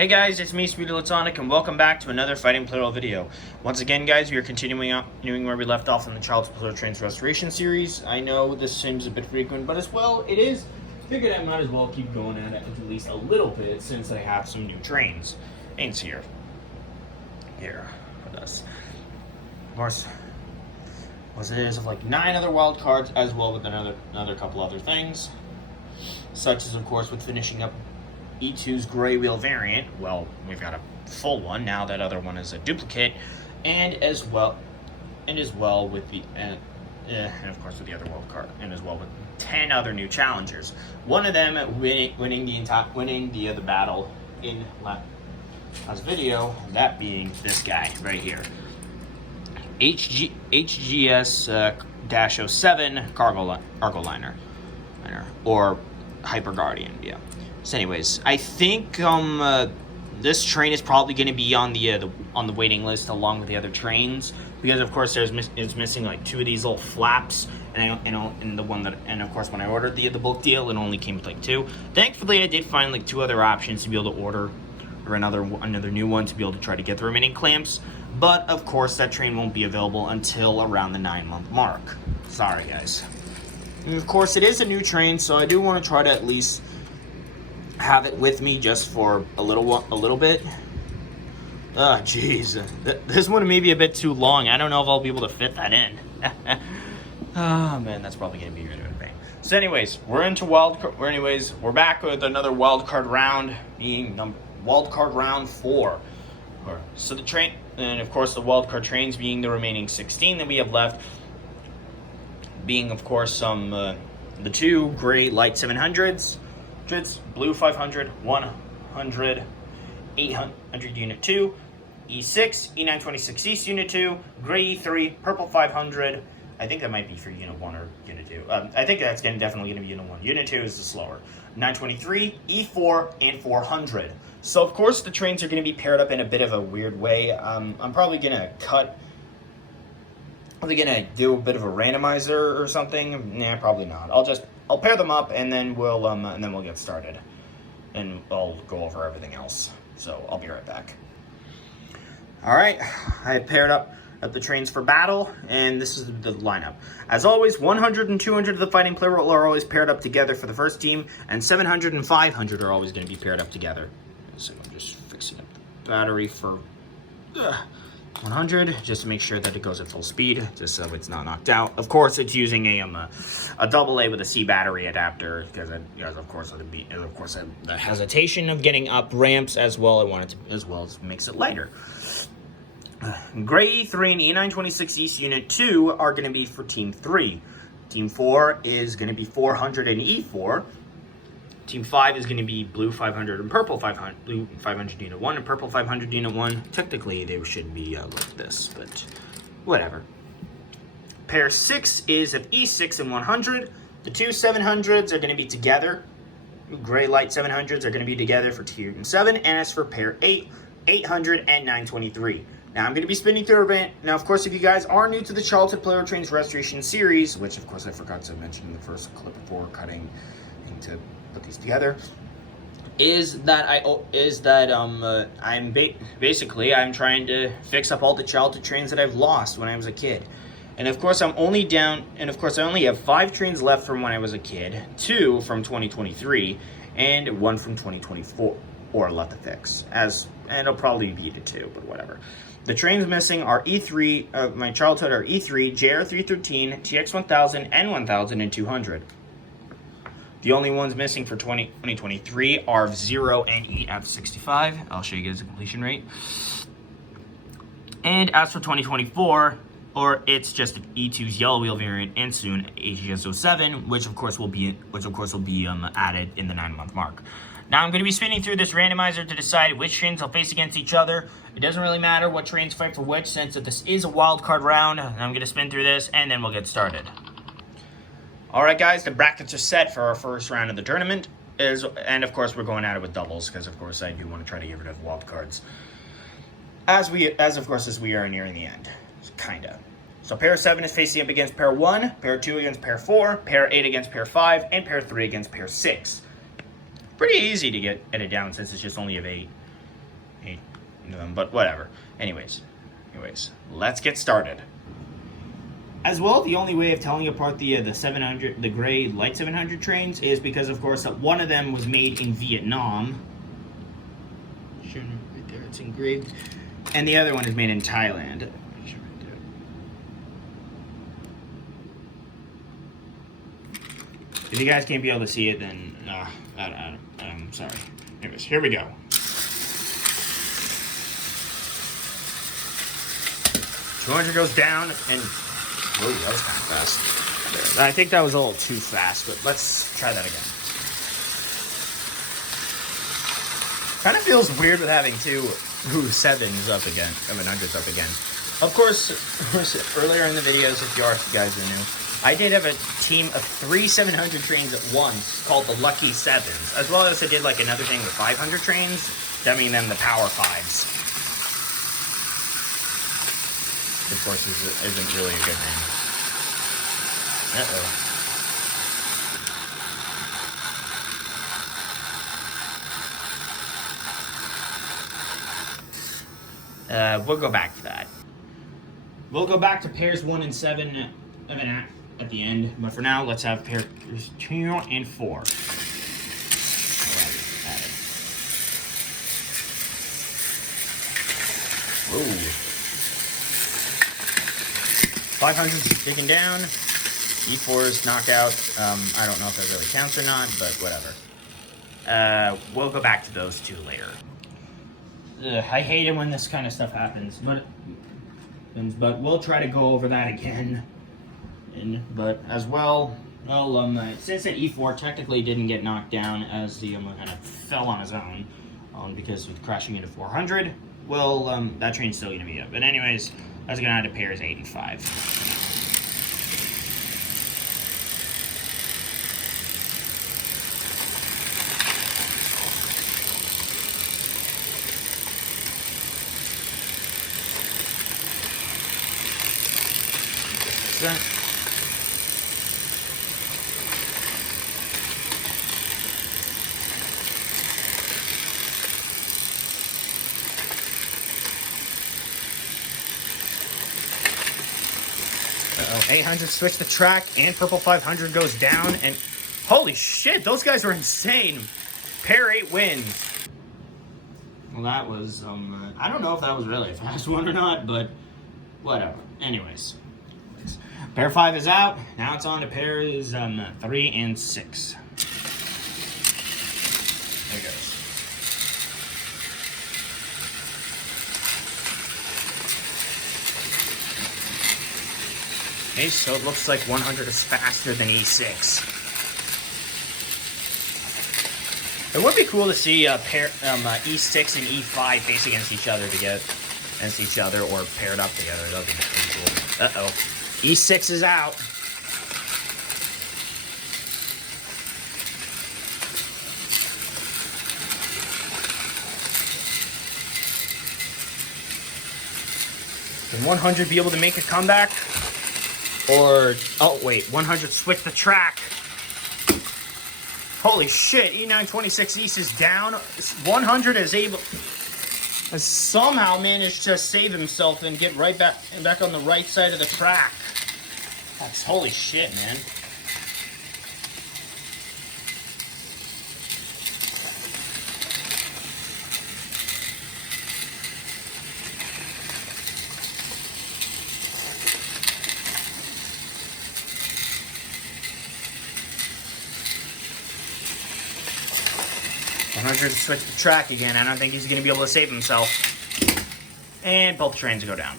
Hey guys, it's me, Speedolitonic, and welcome back to another Fighting Plarail video. Once again, guys, we are continuing where we left off in the Child's Play Trains Restoration series. I know this seems a bit frequent, but as well, it is. Figured I might as well keep going at least a little bit since I have some new trains. Ain't here with us. Of course, as it is of like 9 other wild cards, as well with another couple other things, such as of course with finishing up E2's gray wheel variant. Well, we've got a full one now. That other one is a duplicate, and as well with the and of course with the other wild card, and as well with 10 other new challengers. One of them winning the battle in last video. That being this guy right here, HGS-07 cargo liner, or Hyper Guardian. Yeah. So anyways, I think this train is probably going to be on the waiting list along with the other trains, because of course it's missing like 2 of these little flaps, and of course when I ordered the bulk deal, it only came with like 2. Thankfully, I did find like 2 other options to be able to order, or another new one to be able to try to get the remaining clamps. But of course, that train won't be available until around the 9-month mark. Sorry, guys. And of course, it is a new train, so I do want to try to at least have it with me just for a little bit. Oh, jeez. This one may be a bit too long. I don't know if I'll be able to fit that in. Oh, man, that's probably going to be a bit of a pain. So anyways, we're back with another wildcard round, being wildcard round 4. So the train, and of course the wildcard trains being the remaining 16 that we have left, being of course the 2 gray light 700s, blue 500, 100, 800 unit 2, E6, E926 East unit 2, gray E3, purple 500. I think that might be for unit 1 or unit 2. I think that's definitely going to be unit 1. Unit 2 is the slower. 923, E4, and 400. So of course the trains are going to be paired up in a bit of a weird way. I'm probably going to do a bit of a randomizer or something. Nah, probably not. I'll pair them up, and then we'll get started, and I'll go over everything else. So I'll be right back. All right, I paired up the trains for battle, and this is the lineup. As always, 100 and 200 of the Fighting Plarail are always paired up together for the first team, and 700 and 500 are always going to be paired up together. So I'm just fixing up the battery for 100, just to make sure that it goes at full speed, just so it's not knocked out. Of course, it's using a AA with a C battery adapter, because of course the hesitation of getting up ramps as well. I wanted to as makes it lighter. Gray E3 and E926 East Unit 2 are going to be for Team 3. Team 4 is going to be 400 and E4. Team 5 is going to be blue 500 and purple 500, blue 500 unit 1 and purple 500 unit 1. Technically, they should be like this, but whatever. Pair 6 is of E6 and 100. The 2 700s are going to be together. Gray light 700s are going to be together for Team 7. And as for pair 8, 800 and 923. Now, I'm going to be spinning through a bit. Now, of course, if you guys are new to the Childhood Plarail Trains Restoration series, which, of course, I forgot to mention in the first clip before cutting to put these together, I'm trying to fix up all the childhood trains that I've lost when I was a kid. And of course, I only have 5 trains left from when I was a kid, 2 from 2023, and 1 from 2024 left to fix. And it'll probably be to 2, but whatever. The trains missing are E3, my childhood are E3, JR313, TX1000, N1000, and 200. The only ones missing for 2023 are 0 and EF65. I'll show you guys the completion rate. And as for 2024, it's just E2's yellow wheel variant, and soon HGS-07, which of course will be added in the 9-month mark. Now I'm going to be spinning through this randomizer to decide which trains will face against each other. It doesn't really matter what trains fight for which, since this is a wild card round. I'm going to spin through this, and then we'll get started. Alright guys, the brackets are set for our first round of the tournament, and of course we're going at it with doubles, because of course I do want to try to get rid of wild cards. As we are nearing the end. Kinda. So pair 7 is facing up against pair 1, pair 2 against pair 4, pair 8 against pair 5, and pair 3 against pair 6. Pretty easy to get it down since it's just only of 8. hate them, but whatever. Anyways, let's get started. As well, the only way of telling apart the 700, the gray light 700 trains is because, of course, one of them was made in Vietnam. Right there, it's engraved, and the other one is made in Thailand. If you guys can't be able to see it, then I'm sorry. Anyways, here we go. 200 goes down, and whoa, that was kind of fast. I think that was a little too fast, but let's try that again. Kind of feels weird with having two 7s up again, 700s up again. Of course, earlier in the videos, if you guys are new, I did have a team of 3 700 trains at once called the Lucky Sevens, as well as I did like another thing with 500 trains, dubbing them the Power Fives. Which, of course, isn't really a good name. We'll go back to that. We'll go back to pairs 1 and 7 at the end, but for now, let's have pairs 2 and 4. Whoa. 500's digging down. E4's knockout. I don't know if that really counts or not, but whatever. We'll go back to those two later. I hate it when this kind of stuff happens, but we'll try to go over that again. But as well, since that E4 technically didn't get knocked down as the kind of fell on his own, because of crashing into 400, well, that train's still going to be up. But anyways, that's going to add to pairs 85. That. Uh-oh, 800 switch the track, and purple 500 goes down, and holy shit, those guys are insane. Pair 8 wins. Well, that was, I don't know if that was really a fast one or not, but whatever. Anyways. Pair 5 is out. Now it's on to pairs 3 and 6. There it goes. Okay, so it looks like 100 is faster than E6. It would be cool to see pair E6 and E5 face against each other or paired up together. That would be pretty cool. Uh-oh. E6 is out. Can 100 be able to make a comeback? Or, oh wait, 100 switch the track. Holy shit, E926 East is down. 100 has somehow managed to save himself and get right back on the right side of the track. That's holy shit, man. $100 to switch the track again. I don't think he's going to be able to save himself. And both trains go down.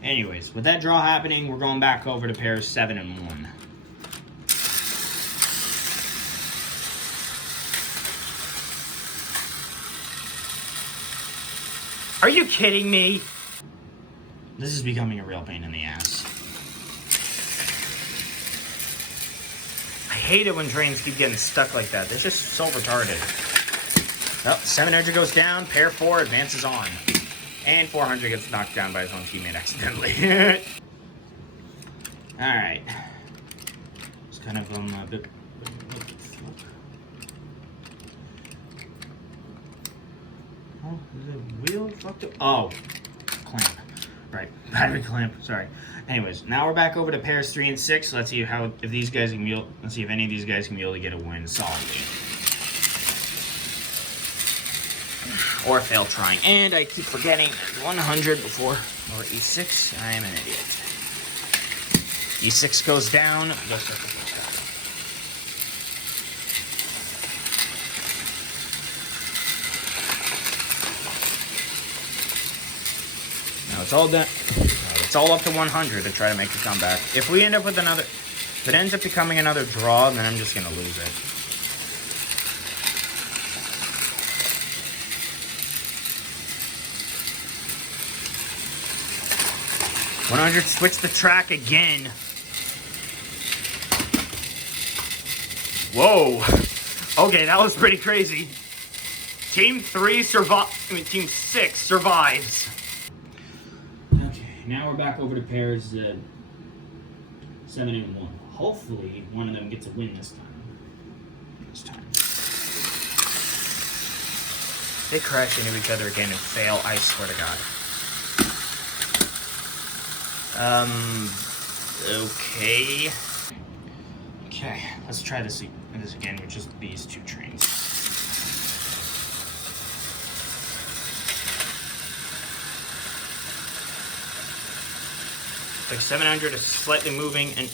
Anyways, with that draw happening, we're going back over to pairs 7 and 1. Are you kidding me? This is becoming a real pain in the ass. I hate it when trains keep getting stuck like that. They're just so retarded. Oh, 700 goes down, pair 4 advances on. And 400 gets knocked down by his own teammate accidentally. Alright. It's kind of a bit... Oh, is the wheel fucked up? Oh, clamp. Right, battery clamp. Sorry. Anyways, now we're back over to pairs 3 and 6. Let's see if these guys can be. Let's see if any of these guys can be able to get a win solidly, or fail trying. And I keep forgetting 100 before or E6. I am an idiot. E6 goes down. Now it's all done. It's all up to 100 to try to make a comeback. If we end up with another, if it ends up becoming another draw, then I'm just gonna lose it. $100, switch the track again. Whoa. Okay, that was pretty crazy. Team 6 survives. Okay, now we're back over to pairs 7 and 1. Hopefully, one of them gets a win this time. They crash into each other again and fail, I swear to God. Okay. Okay, let's try this again with just these two trains. Like 700 is slightly moving and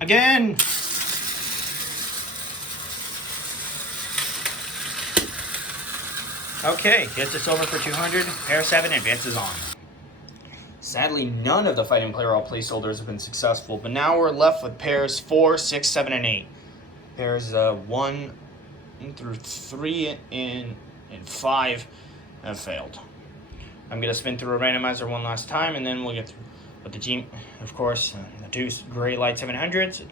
again. Okay, gets us over for 200. Pair 7 advances on. Sadly, none of the Fighting Plarail placeholders have been successful, but now we're left with pairs 4, 6, 7, and 8. Pairs 1 through 3 and 5 have failed. I'm going to spin through a randomizer one last time, and then we'll get through. But the team, of course, the two gray light 700s,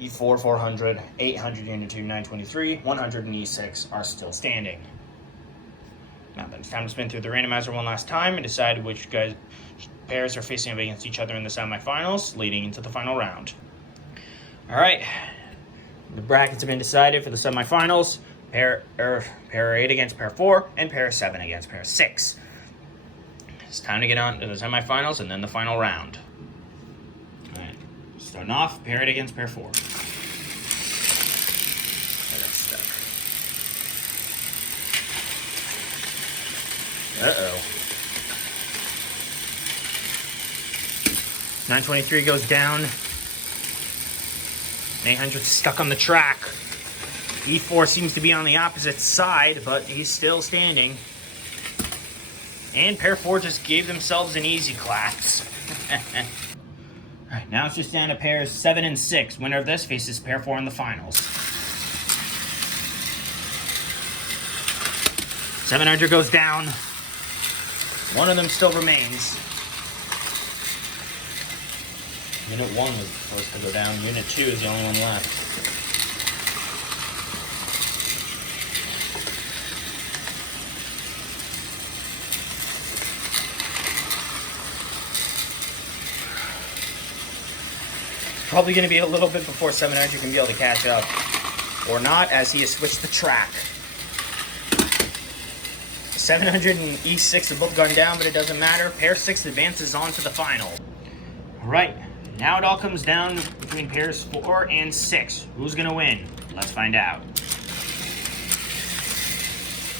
E4 400, 800 unit 2 923, 100 and E6 are still standing. Now then, it's time to spin through the randomizer one last time and decide which pairs are facing up against each other in the semifinals, leading into the final round. All right, the brackets have been decided for the semifinals. Pair 8 against pair 4, and pair 7 against pair 6. It's time to get on to the semifinals and then the final round. All right, starting off, pair 8 against pair 4. Uh-oh. 923 goes down. 800 stuck on the track. E4 seems to be on the opposite side, but he's still standing. And pair 4 just gave themselves an easy collapse. Alright, now it's just down to pairs 7 and 6. Winner of this faces pair 4 in the finals. 700 goes down. One of them still remains. Unit 1 was supposed to go down. Unit 2 is the only one left. Probably going to be a little bit before 700 can be able to catch up. Or not, as he has switched the track. 700 and E6 have both gone down, but it doesn't matter. Pair 6 advances on to the final. Alright, now it all comes down between pairs 4 and 6. Who's going to win? Let's find out.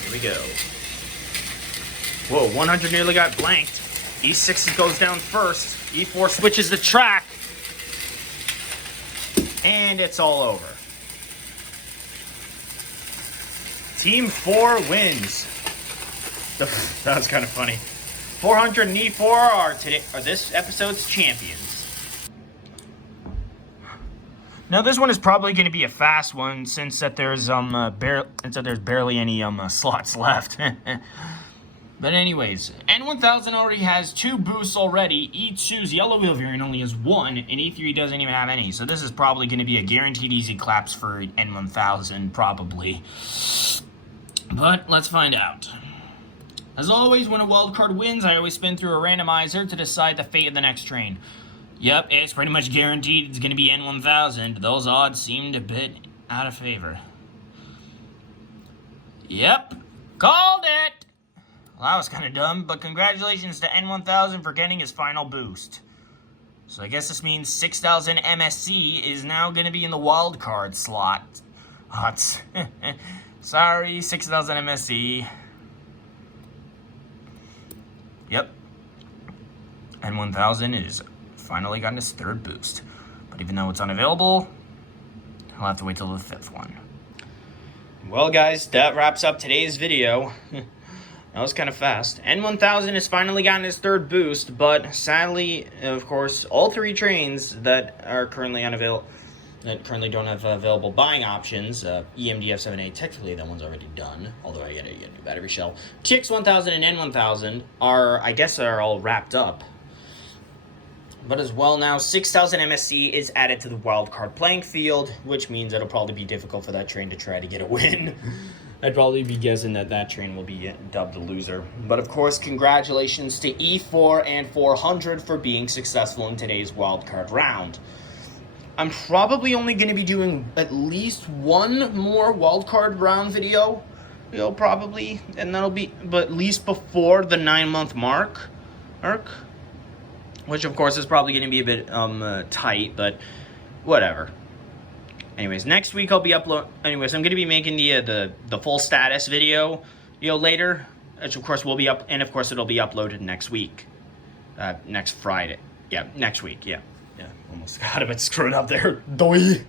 Here we go. Whoa, 100 nearly got blanked. E6 goes down first. E4 switches the track. And it's all over. Team 4 wins. That was kind of funny. 400 and E4 are this episode's champions. Now this one is probably going to be a fast one since that there's barely any slots left. But anyways, N1000 already has 2 boosts already. E2's yellow wheel variant only has 1, and E3 doesn't even have any. So this is probably going to be a guaranteed easy collapse for N1000, probably. But let's find out. As always, when a wildcard wins, I always spin through a randomizer to decide the fate of the next train. Yep, it's pretty much guaranteed it's going to be N1000. Those odds seemed a bit out of favor. Yep, called it! Well, that was kind of dumb, but congratulations to N1000 for getting his final boost. So I guess this means 6000 MSC is now going to be in the wildcard slot. Sorry, 6000 MSC. Yep. N1000 is finally gotten his third boost. But even though it's unavailable, I'll have to wait till the fifth one. Well, guys, that wraps up today's video. That was kind of fast. N1000 has finally gotten his third boost, but sadly, of course, all three trains that are currently unavailable, that currently don't have available buying options, EMDF7A, technically that one's already done, although I gotta get a new battery shell. TX1000 and N1000 I guess are all wrapped up. But as well now, 6000 MSC is added to the wildcard playing field, which means it'll probably be difficult for that train to try to get a win. I'd probably be guessing that train will be dubbed a loser. But of course, congratulations to E4 and 400 for being successful in today's wildcard round. I'm probably only going to be doing at least one more wildcard round video, probably, and that'll be, but at least before the 9-month mark, which of course is probably going to be a bit tight, but whatever. Anyways, next week I'll be I'm going to be making the full status video, later, which of course will be up, and of course it'll be uploaded next week, next Friday. Yeah, next week. Yeah, almost got a bit screwed up there. Doi.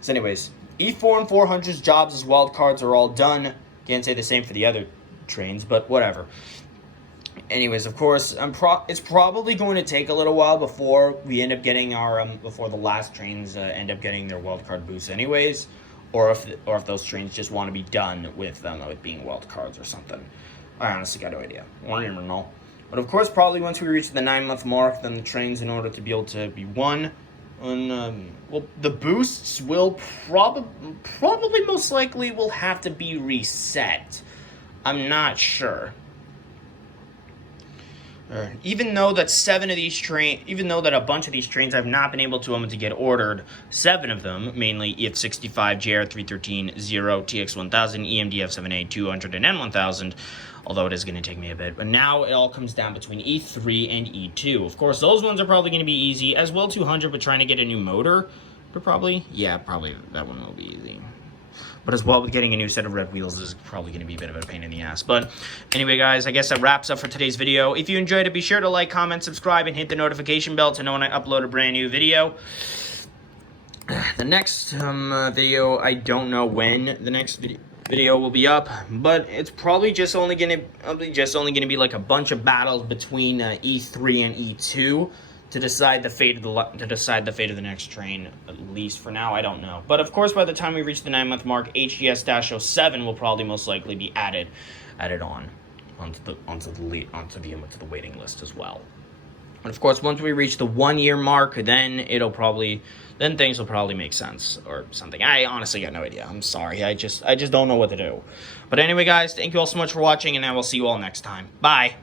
So, anyways, E4 and 400's jobs as wildcards are all done. Can't say the same for the other trains, but whatever. Anyways, of course, it's probably going to take a little while before we end up getting our before the last trains end up getting their wildcard boosts, anyways, or if those trains just want to be done with with being wildcards or something. I honestly got no idea. I don't even know. But of course, probably once we reach the 9-month mark, then the trains, in order to be able to be won, well, the boosts will probably most likely will have to be reset. I'm not sure. Even though that a bunch of these trains have not been able to get ordered, 7 of them, mainly EF65, JR313, 0, TX1000, EMDF7A, 200, and N1000, although it is going to take me a bit. But now it all comes down between E3 and E2. Of course, those ones are probably going to be easy, as well 200, but trying to get a new motor, but probably that one will be easy. But as well, with getting a new set of red wheels is probably going to be a bit of a pain in the ass. But anyway, guys, I guess that wraps up for today's video. If you enjoyed it, be sure to like, comment, subscribe, and hit the notification bell to know when I upload a brand new video. The next video, I don't know when the next video will be up, but it's probably just only going to be like a bunch of battles between E3 and E2. To decide the fate of the next train, at least for now, I don't know. But of course, by the time we reach the 9-month mark, HGS-07 will probably most likely be added onto the waiting list as well. And of course, once we reach the 1-year mark, then things will probably make sense or something. I honestly got no idea. I'm sorry. I just don't know what to do. But anyway, guys, thank you all so much for watching, and I will see you all next time. Bye.